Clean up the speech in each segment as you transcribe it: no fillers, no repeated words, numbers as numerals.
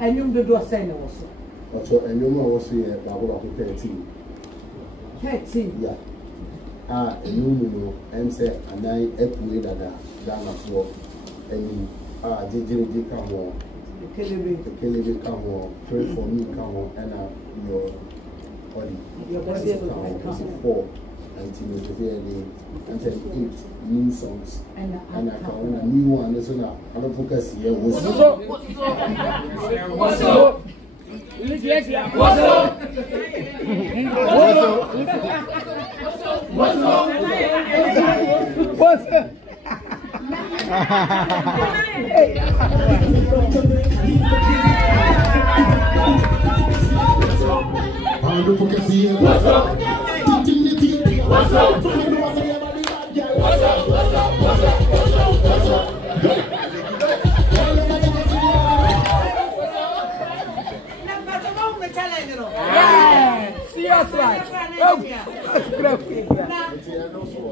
And you do a send also. And you know also here, about 13. 13? Yeah. And you and say, and I equate that Ghana for and JJ come on. The Kelly come on, pray for me, come on, and your body. Your body is 4 until the 8 new songs. And I come a new one, so now I don't focus here. What's up? What's up?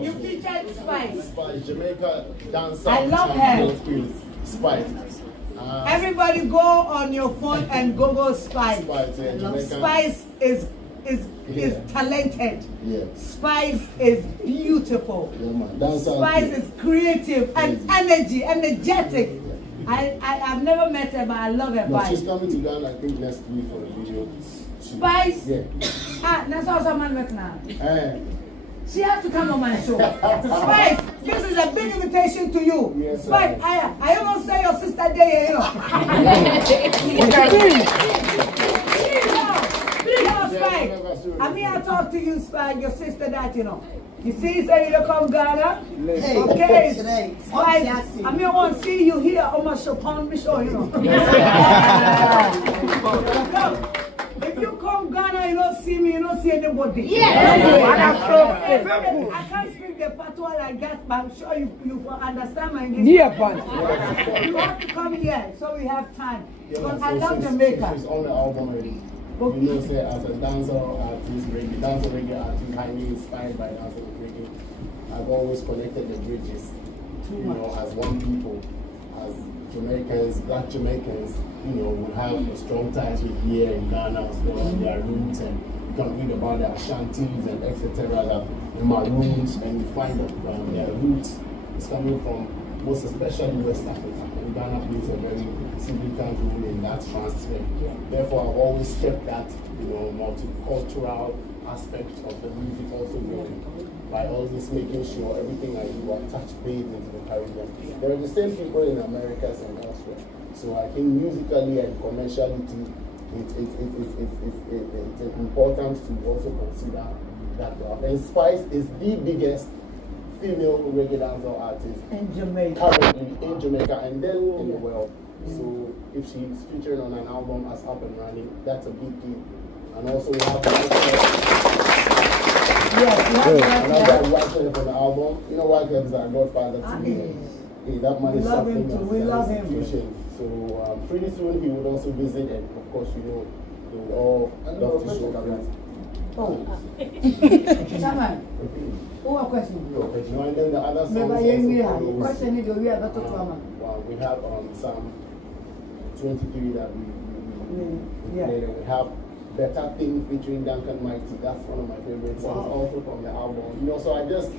You featured Spice. Jamaica dancer. I love her. Spice. Everybody go on your phone and Google Spice. Spice is talented. Yeah. Spice is beautiful. Yeah, Spice is creative and energetic. Yeah. I've never met her, but I love her. No, she's coming to Ghana, I think, next week for a video. Spice? Yeah. That's how someone met now. She has to come on my show. Spice, this is a big invitation to you. Yes, Spice, I almost say your sister there, you know. Spice. I mean, I talk to you, Spice, your sister that, you know. You see, say you come Ghana. Okay. Spice, I mean, I want to see you here on my show, you know. Look. If you come Ghana, you don't see me, you don't see anybody. I can't speak the patois like that, but I'm sure you understand my English. You have to come here, so we have time. Because I love Jamaica. She's on the album already. Okay. You know, say as a dancer artist, reggae artist, highly inspired by dancing reggae. I've always connected the bridges. You know, as one people, as Jamaicans, black Jamaicans, you know, would have strong ties with here in Ghana as well, their roots, and you can read about their Ashantis and etc. The Maroons, and you find that their roots is coming from most especially West Africa, and Ghana plays a very significant role in that transfer. Therefore, I've always kept that, you know, multicultural aspect of the music also going by always making sure everything I do I touch base into the Caribbean. There are the same people in Americas and elsewhere. So I think musically and commercially too, it's important to also consider that. And Spice is the biggest female reggae dancer artist in Jamaica, currently in Jamaica and then in the world. So if she's featuring on an album as Up and Running, that's a big deal. And also we have another Wyclef on the album. You know, Wyclef is our godfather to me. Hey, that man is something. We love him. So pretty soon he would also visit, and of course, you know, we would all love to show that. Oh, Chairman. Who question? No, but you know, and then the other songs also question is we have we have some 23 that we played, and we have Better Thing featuring Duncan Mighty. That's one of my favorite songs, also from the album. You know, so I just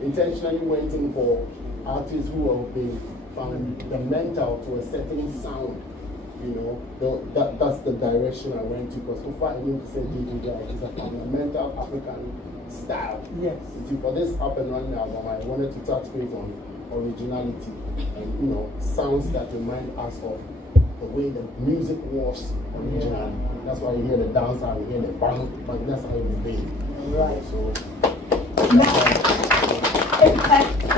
intentionally went in for artists who have been fundamental to a certain sound. You know, that's the direction I went to, because so far I knew to say it's a fundamental African style. Yes. See, for this Up and Running album, I wanted to touch base on originality and, you know, sounds that remind us of the way the music was originally. That's why you hear the dance and you hear the bang, but that's how it was made. Right. So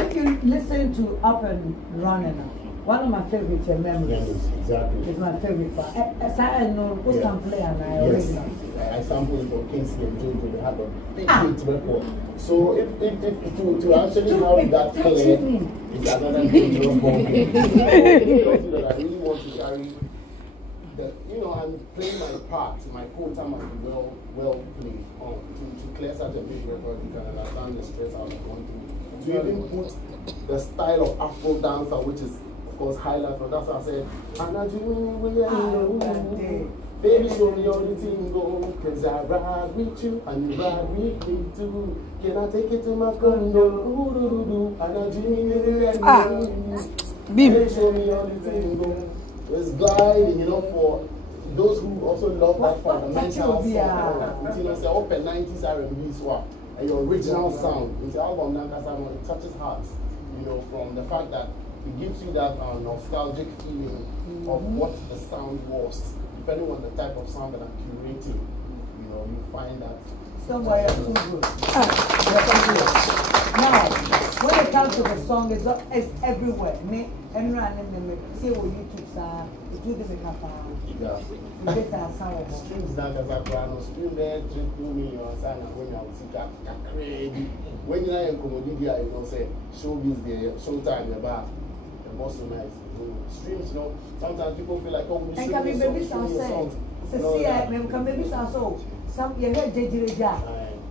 if you listen to Up and Running, one of my favorite memories. Yes, exactly. It's my favorite part. I know who sample and I original. I sampled it for Casey and Jojo. They have a big hit record. So if to actually have that clear is another dangerous bomb. I really want to carry the, you know, I'm playing my part. My quota must be well played to clear such a big record. You can understand the stress I was going through. To even put the style of Afro dancer, which is of course highlight, but that's what I said. Baby, show me all the tingle, cause I ride with you and you ride with me too. Can I take it to my condo? And I dream it. Baby, show me all the tingle. It's gliding, you know, for those who also love that fundamental song. You know, say open 90s R&B swap and your original sound. It's album it touches hearts, you know, from the fact that it gives you that nostalgic feeling of what the sound was. Depending on the type of sound that I'm curating, you know, you find that. Somewhere too good. Now, when it comes to the song, it's everywhere. Me, everyone see on YouTube, it do the makeup. Yeah. Streams now, because I stream there, drink me or sign up when I was crazy. When you're in Comodia, you know, say, showbiz there, showtime, the bar, the most nice. Streams, you know, sometimes people feel like, oh, we should be songs. So, some you heard JJ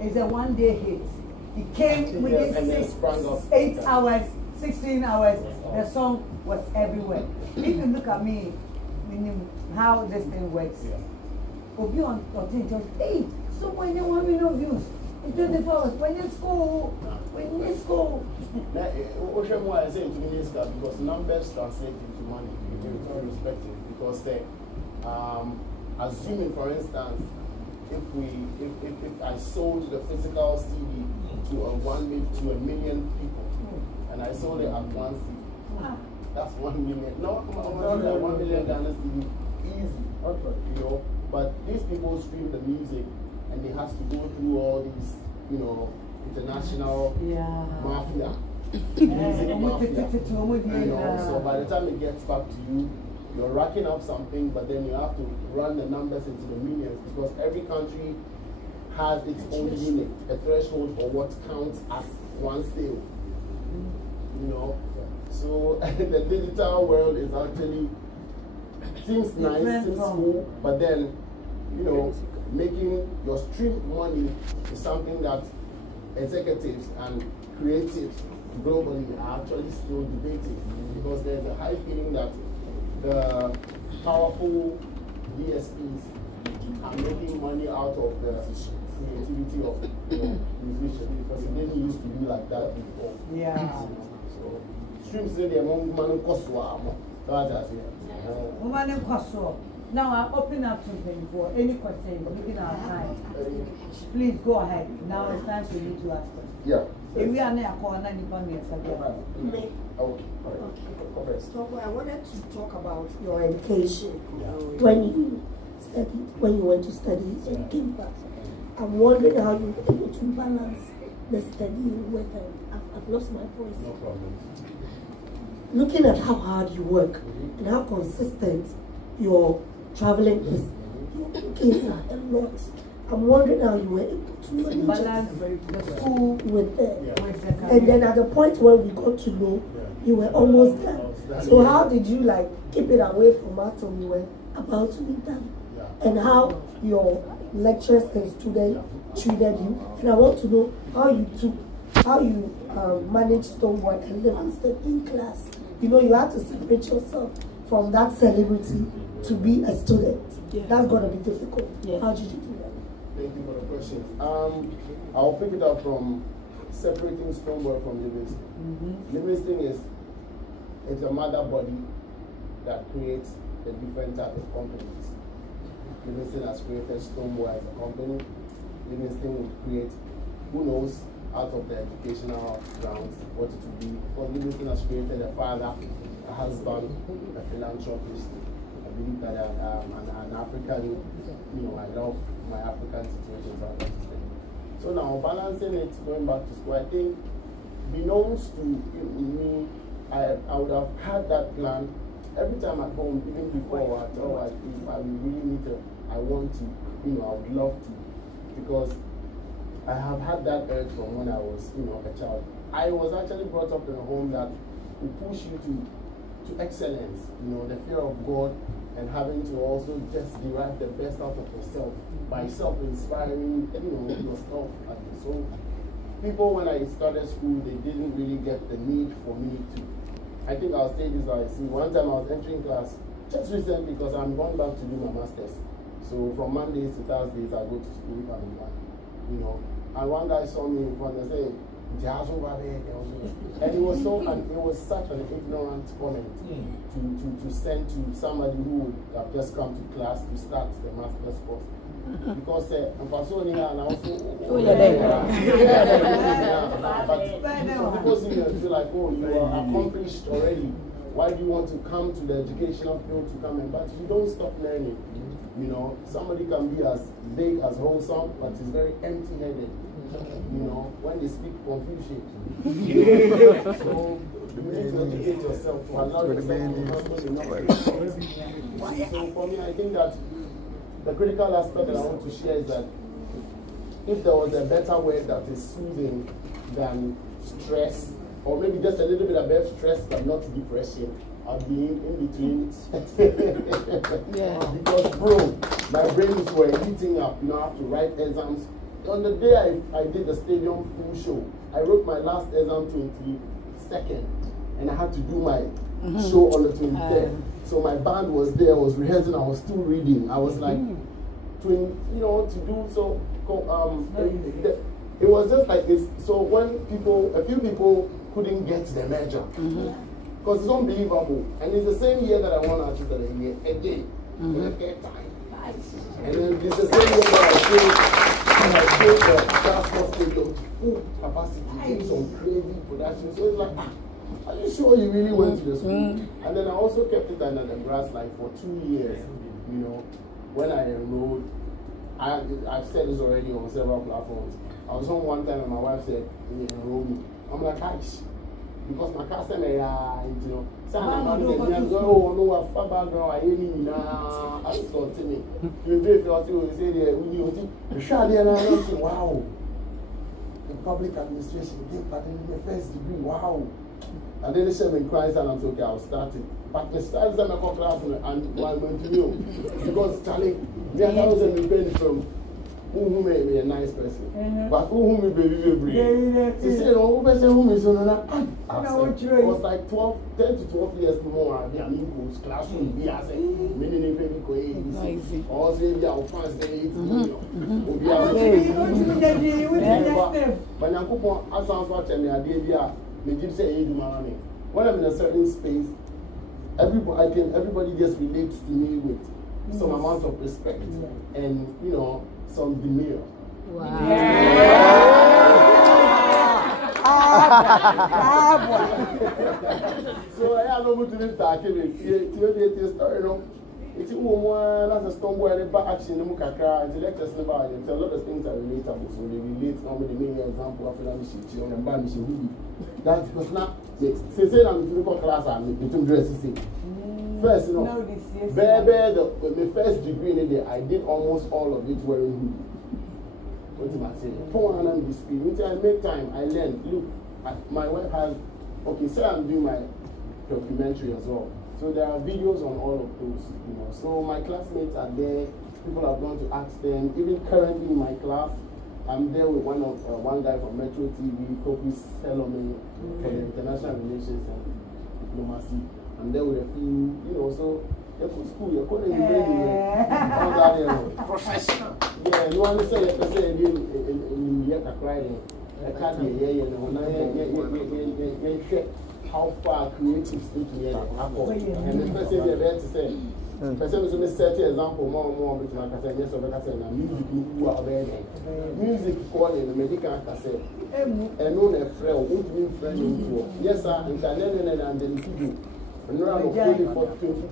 is a one-day hit. It came within 8 hours, 16 hours. The song was everywhere. If you look at me, how this thing works, we'll be on just hey, so when you want me no views, in 24 hours, when you school. Why I say to minister because numbers translate into money. It's very respective because they, assuming for instance, if I sold the physical CD to a million people, and I sold it at one CD, that's 1 million. No, 1 million Ghana CD, easy. You know, but these people stream the music, and they have to go through all these, you know, international mafia, music mafia. You know, so by the time it gets back to you, you're racking up something, but then you have to run the numbers into the millions because every country has its own limit, a threshold for what counts as one sale. You know, so the digital world is actually seems nice, seems cool, but then you know, making your stream money is something that executives and creatives globally are actually still debating because there's a high feeling that the powerful DSPs are making money out of the creativity of musicians because it didn't used to be like that before. Yeah. So streams today among man cost Now I'm opening up something for any questions within our time. Please go ahead. Now it's time for you to ask questions. Yeah. If we are not okay. So I wanted to talk about your education. When you went to study and came back. I'm wondering how you were able to balance the studying with I've lost my voice. No problem. Looking at how hard you work and how consistent your traveling is, your bookings are a lot. I'm wondering how you were able to balance the school with the and then at the point where we got to know you were almost done. So how did you like keep it away from us till we were about to be done? And how your lecturers and students treated you? And I want to know how you managed Stonebwoy and Livingston in class. You know, you had to separate yourself from that celebrity to be a student. That's going to be difficult. How did you do that? Thank you for the question. I'll pick it up from separating Stonebwoy from Livingston. Livingston it's a mother body that creates the different type of companies. Livingston has created Stonebwoy as a company. Livingston would create, who knows, out of the educational grounds, what it would be. Because Livingston has created a father, a husband, a philanthropist. I believe that an African, you know, I love my African situations. So now balancing it, going back to school, I think belongs to me. I would have had that plan every time at home, even before I thought if I really need to, I want to, you know, I would love to, because I have had that urge from when I was, you know, a child. I was actually brought up in a home that will push you to excellence, you know, the fear of God, and having to also just derive the best out of yourself by self-inspiring, you know, yourself. So people, when I started school, they didn't really get the need for me to. I think I'll say this, I see. One time I was entering class, just recently, because I'm going back to do my master's. So from Mondays to Thursdays, I go to school if I'm in one, you know. And one guy saw me in front and said, and it was such an ignorant comment to send to somebody who would have just come to class to start the master's course. Because I'm and also but some people see me and feel like, oh, you are accomplished already. Why do you want to come to the educational field to come in? But you don't stop learning. You know, somebody can be as big as wholesome, but is very empty-headed. You know, when they speak Confucian. So you need to educate yourself to allow yourself to handle enough. So for me, I think that the critical aspect that I want to share is that if there was a better word that is soothing than stress, or maybe just a little bit above stress but not depression, I'll be in between. Because bro, my brains were heating up. You know, I have to write exams. On the day I did the stadium full show, I wrote my last exam 22nd, and I had to do my show on the 23rd. So my band was there, I was rehearsing, I was still reading. I was like, to do so. It was just like this. So when a few people couldn't get the measure, because it's unbelievable. And it's the same year that I won Artist of the Year, a day, with a third time. And then it's the same year that I showed the transport stadium full capacity in some crazy production. So it's like, are you sure you really went to the school? And then I also kept it under the grass like for 2 years. You know, when I enrolled, I've said this already on several platforms. I was home one time and my wife said, "You enroll me." I'm like, "Gosh," because my car said, "You know, I saw me. You say wow, in public administration, the first degree, wow." And then they said in Christ, and I'm okay, I'll start it. But the start them a class and one went to you because Charlie, there are thousands of pennies from who may be a nice person, but who may be very. She said, "Oh, person who is on that." It was like 10 to 12 years more. I mean, classroom, we are saying, many people all say, "We are fans, they eat." But now, I sound watching the idea. When I'm in a certain space, everybody just relates to me with some amount of respect and, you know, some demeanor. Wow. So I have no to live that. It's a Stonebwoy and back action, and the lectures about it. A lot of things are relatable, so they relate. Normally, the main example of that's because now, they say I'm in the class and between dresses. First, you know, the first degree in it, I did almost all of it wearing hoodie. What am I saying? When I make time, I learn. Look, my wife has, okay, so I'm doing my documentary as well. So there are videos on all of those, you know. So my classmates are there. People have gone to ask them. Even currently in my class, I'm there with one guy from Metro TV, Kopi Selome, for the international relations and diplomacy. I'm there with a few, you know. So you go to school, you couldn't even professional. Yeah, you want to say how far creatives think together. And especially the event to say, person set example more between like I said, yes, or music who are ready. Music calling the medical cassette. And no friend, won't be friend into. Yes, sir, and then and then you. And now I'm for 20